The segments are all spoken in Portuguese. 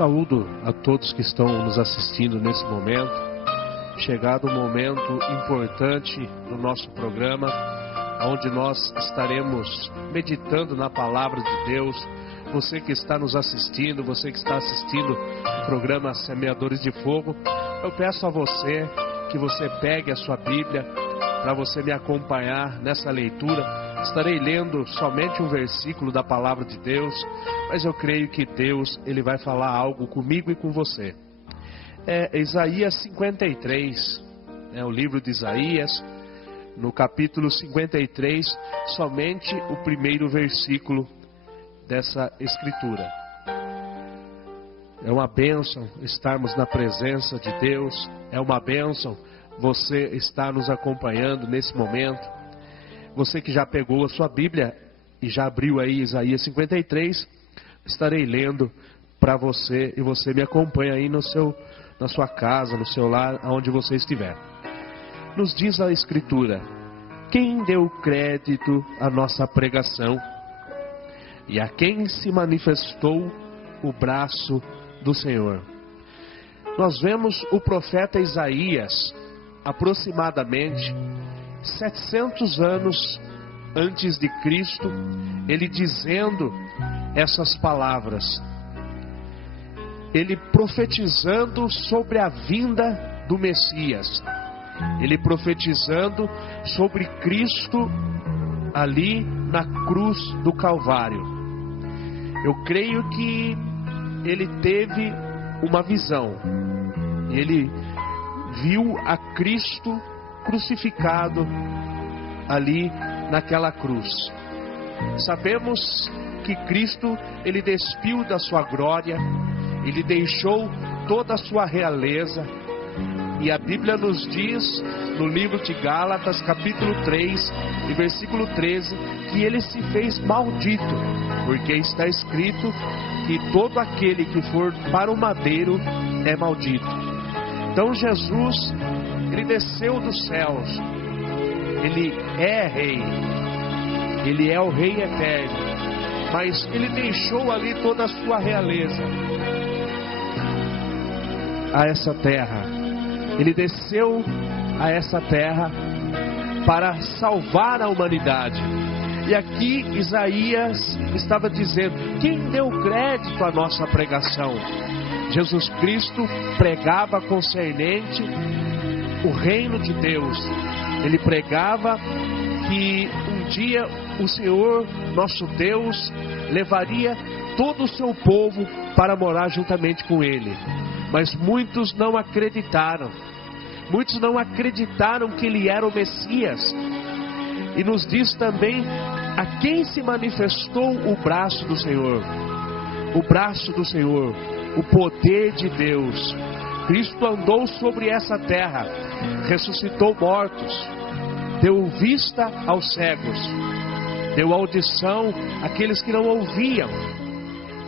Saúdo a todos que estão nos assistindo nesse momento. Chegado um momento importante no nosso programa, onde nós estaremos meditando na palavra de Deus. Você que está nos assistindo, você que está assistindo o programa Semeadores de Fogo, eu peço a você que você pegue a sua Bíblia para você me acompanhar nessa leitura. Estarei lendo somente um versículo da palavra de Deus, mas eu creio que Deus ele vai falar algo comigo e com você. Isaías 53, o livro de Isaías, no capítulo 53, somente o primeiro versículo dessa escritura. É uma bênção estarmos na presença de Deus, é uma bênção você estar nos acompanhando nesse momento. Você que já pegou a sua Bíblia e já abriu aí Isaías 53, estarei lendo para você e você me acompanha aí na sua casa, no seu lar, aonde você estiver. Nos diz a Escritura: quem deu crédito à nossa pregação e a quem se manifestou o braço do Senhor? Nós vemos o profeta Isaías aproximadamente 700 anos antes de Cristo, ele dizendo essas palavras, ele profetizando sobre a vinda do Messias, ele profetizando sobre Cristo ali na cruz do Calvário. Eu creio que ele teve uma visão, ele viu a Cristo crucificado ali naquela cruz. Sabemos que Cristo ele despiu da sua glória, ele deixou toda a sua realeza, e a Bíblia nos diz no livro de Gálatas capítulo 3 e versículo 13 que ele se fez maldito, porque está escrito que todo aquele que for para o madeiro é maldito. Então Jesus ele desceu dos céus, ele é rei, ele é o rei eterno, mas ele deixou ali toda a sua realeza a essa terra. Ele desceu a essa terra para salvar a humanidade. E aqui Isaías estava dizendo: quem deu crédito à nossa pregação? Jesus Cristo pregava concernente o reino de Deus. Ele pregava que um dia o Senhor, nosso Deus, levaria todo o seu povo para morar juntamente com Ele. Mas muitos não acreditaram. Muitos não acreditaram que Ele era o Messias. E nos diz também a quem se manifestou o braço do Senhor. O braço do Senhor, o poder de Deus. Cristo andou sobre essa terra, ressuscitou mortos, deu vista aos cegos, deu audição àqueles que não ouviam,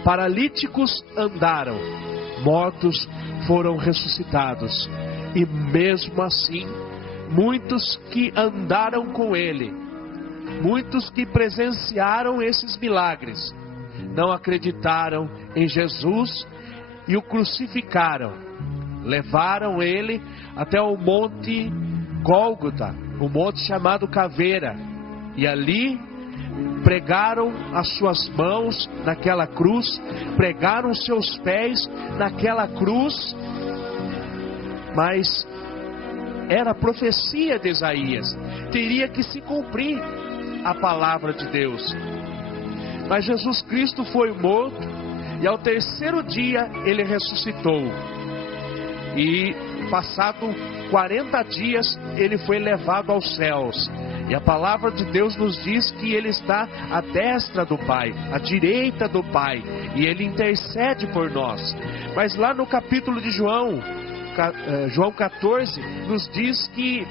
paralíticos andaram, mortos foram ressuscitados. E mesmo assim, muitos que andaram com Ele, muitos que presenciaram esses milagres, não acreditaram em Jesus e o crucificaram. Levaram Ele até o monte Gólgota, o monte chamado Caveira, e ali pregaram as suas mãos naquela cruz, pregaram os seus pés naquela cruz. Mas era a profecia de Isaías, teria que se cumprir a palavra de Deus. Mas Jesus Cristo foi morto e ao terceiro dia Ele ressuscitou. E passado 40 dias Ele foi levado aos céus. E a palavra de Deus nos diz que Ele está à destra do Pai, à direita do Pai, e Ele intercede por nós. Mas lá no capítulo de João 14, nos diz que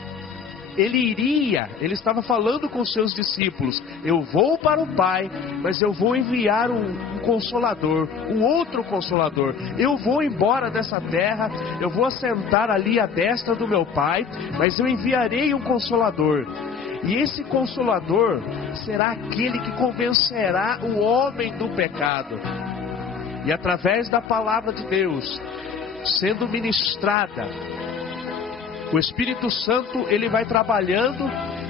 ele estava falando com seus discípulos: eu vou para o Pai, mas eu vou enviar um Consolador, um outro Consolador. Eu vou embora dessa terra, eu vou assentar ali à destra do meu Pai, mas eu enviarei um Consolador. E esse Consolador será aquele que convencerá o homem do pecado. E através da palavra de Deus sendo ministrada, o Espírito Santo, ele vai trabalhando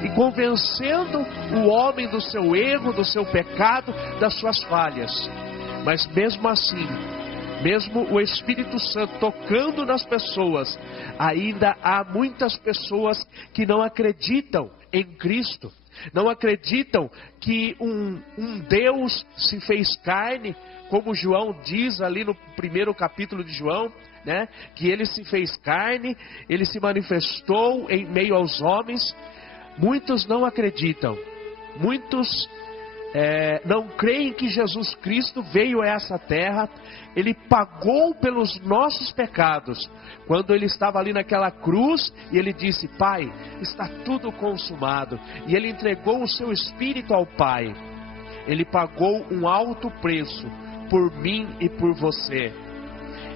e convencendo o homem do seu erro, do seu pecado, das suas falhas. Mas mesmo assim, mesmo o Espírito Santo tocando nas pessoas, ainda há muitas pessoas que não acreditam em Cristo. Não acreditam que um Deus se fez carne, como João diz ali no primeiro capítulo de João, né? Que ele se fez carne, ele se manifestou em meio aos homens. Muitos não acreditam, muitos não creem que Jesus Cristo veio a essa terra. Ele pagou pelos nossos pecados, quando ele estava ali naquela cruz, e ele disse: Pai, está tudo consumado, e ele entregou o seu Espírito ao Pai. Ele pagou um alto preço por mim e por você.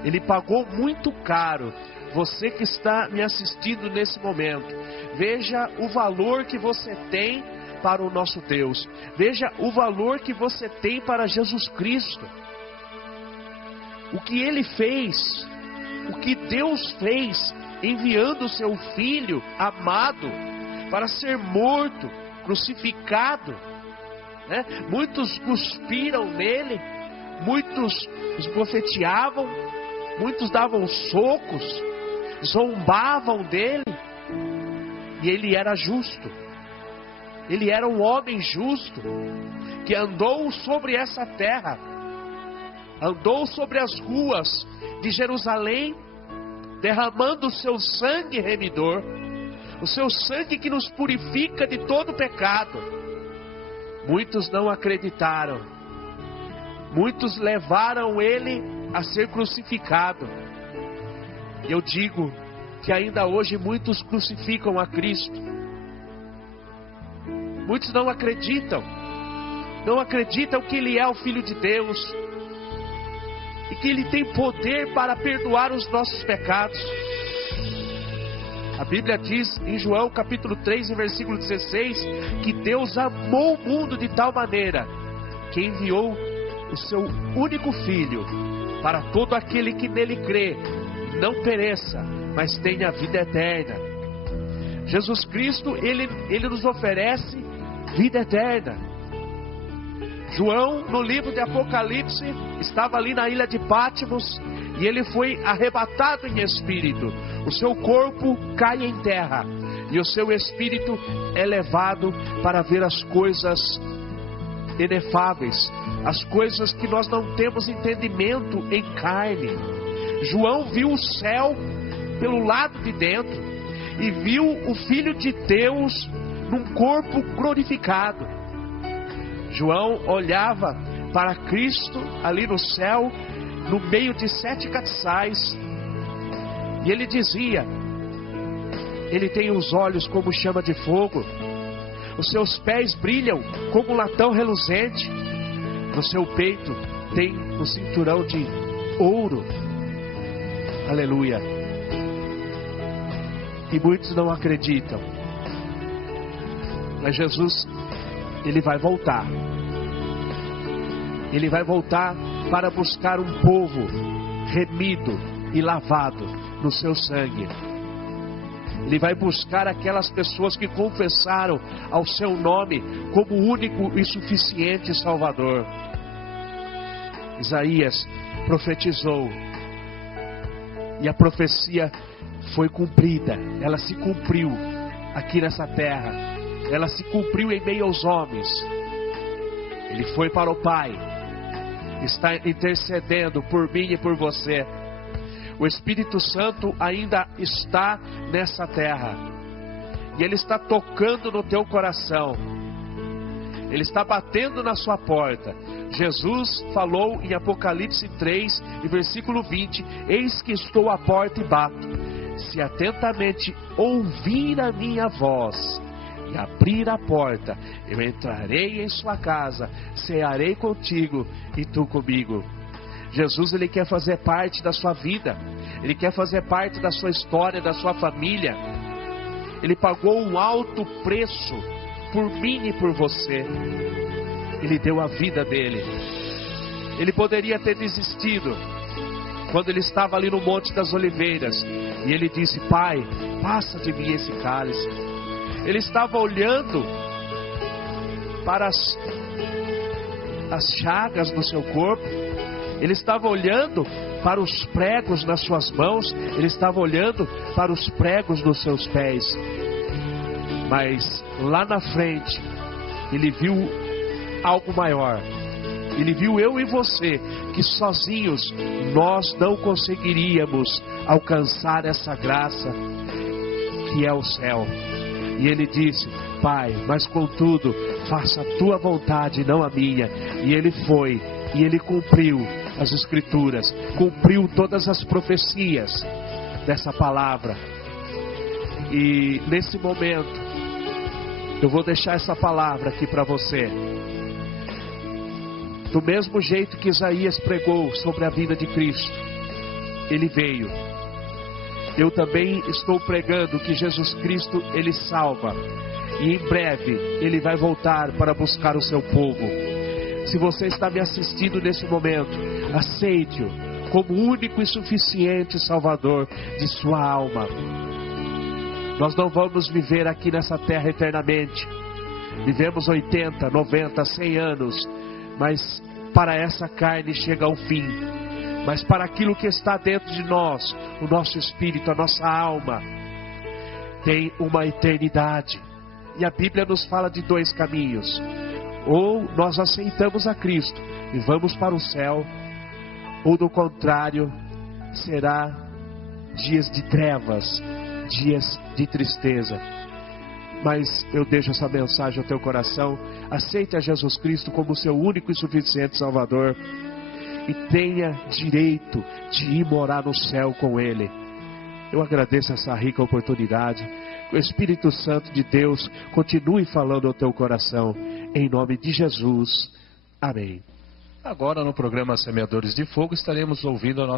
Ele pagou muito caro. Você que está me assistindo nesse momento, veja o valor que você tem para o nosso Deus. Veja o valor que você tem para Jesus Cristo. O que Ele fez, o que Deus fez, enviando o seu Filho amado para ser morto, crucificado, né? Muitos cuspiram nele, muitos esbofeteavam, muitos davam socos, zombavam dele, e ele era justo. Ele era um homem justo, que andou sobre essa terra, andou sobre as ruas de Jerusalém, derramando o seu sangue remidor, o seu sangue que nos purifica de todo pecado. Muitos não acreditaram, muitos levaram ele a ser crucificado. Eu digo que ainda hoje muitos crucificam a Cristo. Muitos não acreditam que Ele é o Filho de Deus, e que Ele tem poder para perdoar os nossos pecados. A Bíblia diz em João capítulo 3, versículo 16, que Deus amou o mundo de tal maneira, que enviou o seu único Filho, para todo aquele que nele crê, não pereça, mas tenha vida eterna. Jesus Cristo, Ele nos oferece vida eterna. João, no livro de Apocalipse, estava ali na ilha de Patmos, e ele foi arrebatado em espírito. O seu corpo cai em terra, e o seu espírito é levado para ver as coisas inefáveis, as coisas que nós não temos entendimento em carne. João viu o céu pelo lado de dentro, e viu o Filho de Deus num corpo glorificado. João olhava para Cristo ali no céu, no meio de 7 castiçais, e ele dizia: Ele tem os olhos como chama de fogo, os seus pés brilham como latão reluzente, no seu peito tem um cinturão de ouro. Aleluia. E muitos não acreditam, mas Jesus, Ele vai voltar. Ele vai voltar para buscar um povo remido e lavado no seu sangue. Ele vai buscar aquelas pessoas que confessaram ao seu nome como único e suficiente Salvador. Isaías profetizou, e a profecia foi cumprida. Ela se cumpriu aqui nessa terra, ela se cumpriu em meio aos homens. Ele foi para o Pai, está intercedendo por mim e por você. O Espírito Santo ainda está nessa terra, e Ele está tocando no teu coração, Ele está batendo na sua porta. Jesus falou em Apocalipse 3, versículo 20: Eis que estou à porta e bato. Se atentamente ouvir a minha voz e abrir a porta, eu entrarei em sua casa, cearei contigo e tu comigo. Jesus, Ele quer fazer parte da sua vida, Ele quer fazer parte da sua história, da sua família. Ele pagou um alto preço por mim e por você. Ele deu a vida dele. Ele poderia ter desistido quando ele estava ali no Monte das Oliveiras. E ele disse: Pai, passa de mim esse cálice. Ele estava olhando para as chagas no seu corpo. Ele estava olhando para os pregos nas suas mãos. Ele estava olhando para os pregos nos seus pés. Mas lá na frente, ele viu algo maior. Ele viu eu e você, que sozinhos nós não conseguiríamos alcançar essa graça que é o céu. E ele disse: Pai, mas contudo, faça a tua vontade e não a minha. E ele foi, e ele cumpriu as Escrituras, cumpriu todas as profecias dessa palavra. E nesse momento, eu vou deixar essa palavra aqui para você. Do mesmo jeito que Isaías pregou sobre a vida de Cristo, ele veio. Eu também estou pregando que Jesus Cristo, ele salva. E em breve, ele vai voltar para buscar o seu povo. Se você está me assistindo nesse momento, aceite-o como único e suficiente Salvador de sua alma. Nós não vamos viver aqui nessa terra eternamente. Vivemos 80, 90, 100 anos. Mas para essa carne chega ao fim. Mas para aquilo que está dentro de nós, o nosso espírito, a nossa alma, tem uma eternidade. E a Bíblia nos fala de dois caminhos: ou nós aceitamos a Cristo e vamos para o céu, ou do contrário, será dias de trevas, dias de tristeza. Mas eu deixo essa mensagem ao teu coração. Aceite a Jesus Cristo como seu único e suficiente Salvador, e tenha direito de ir morar no céu com Ele. Eu agradeço essa rica oportunidade. Que o Espírito Santo de Deus continue falando ao teu coração, em nome de Jesus. Amém. Agora no programa Semeadores de Fogo estaremos ouvindo a nossa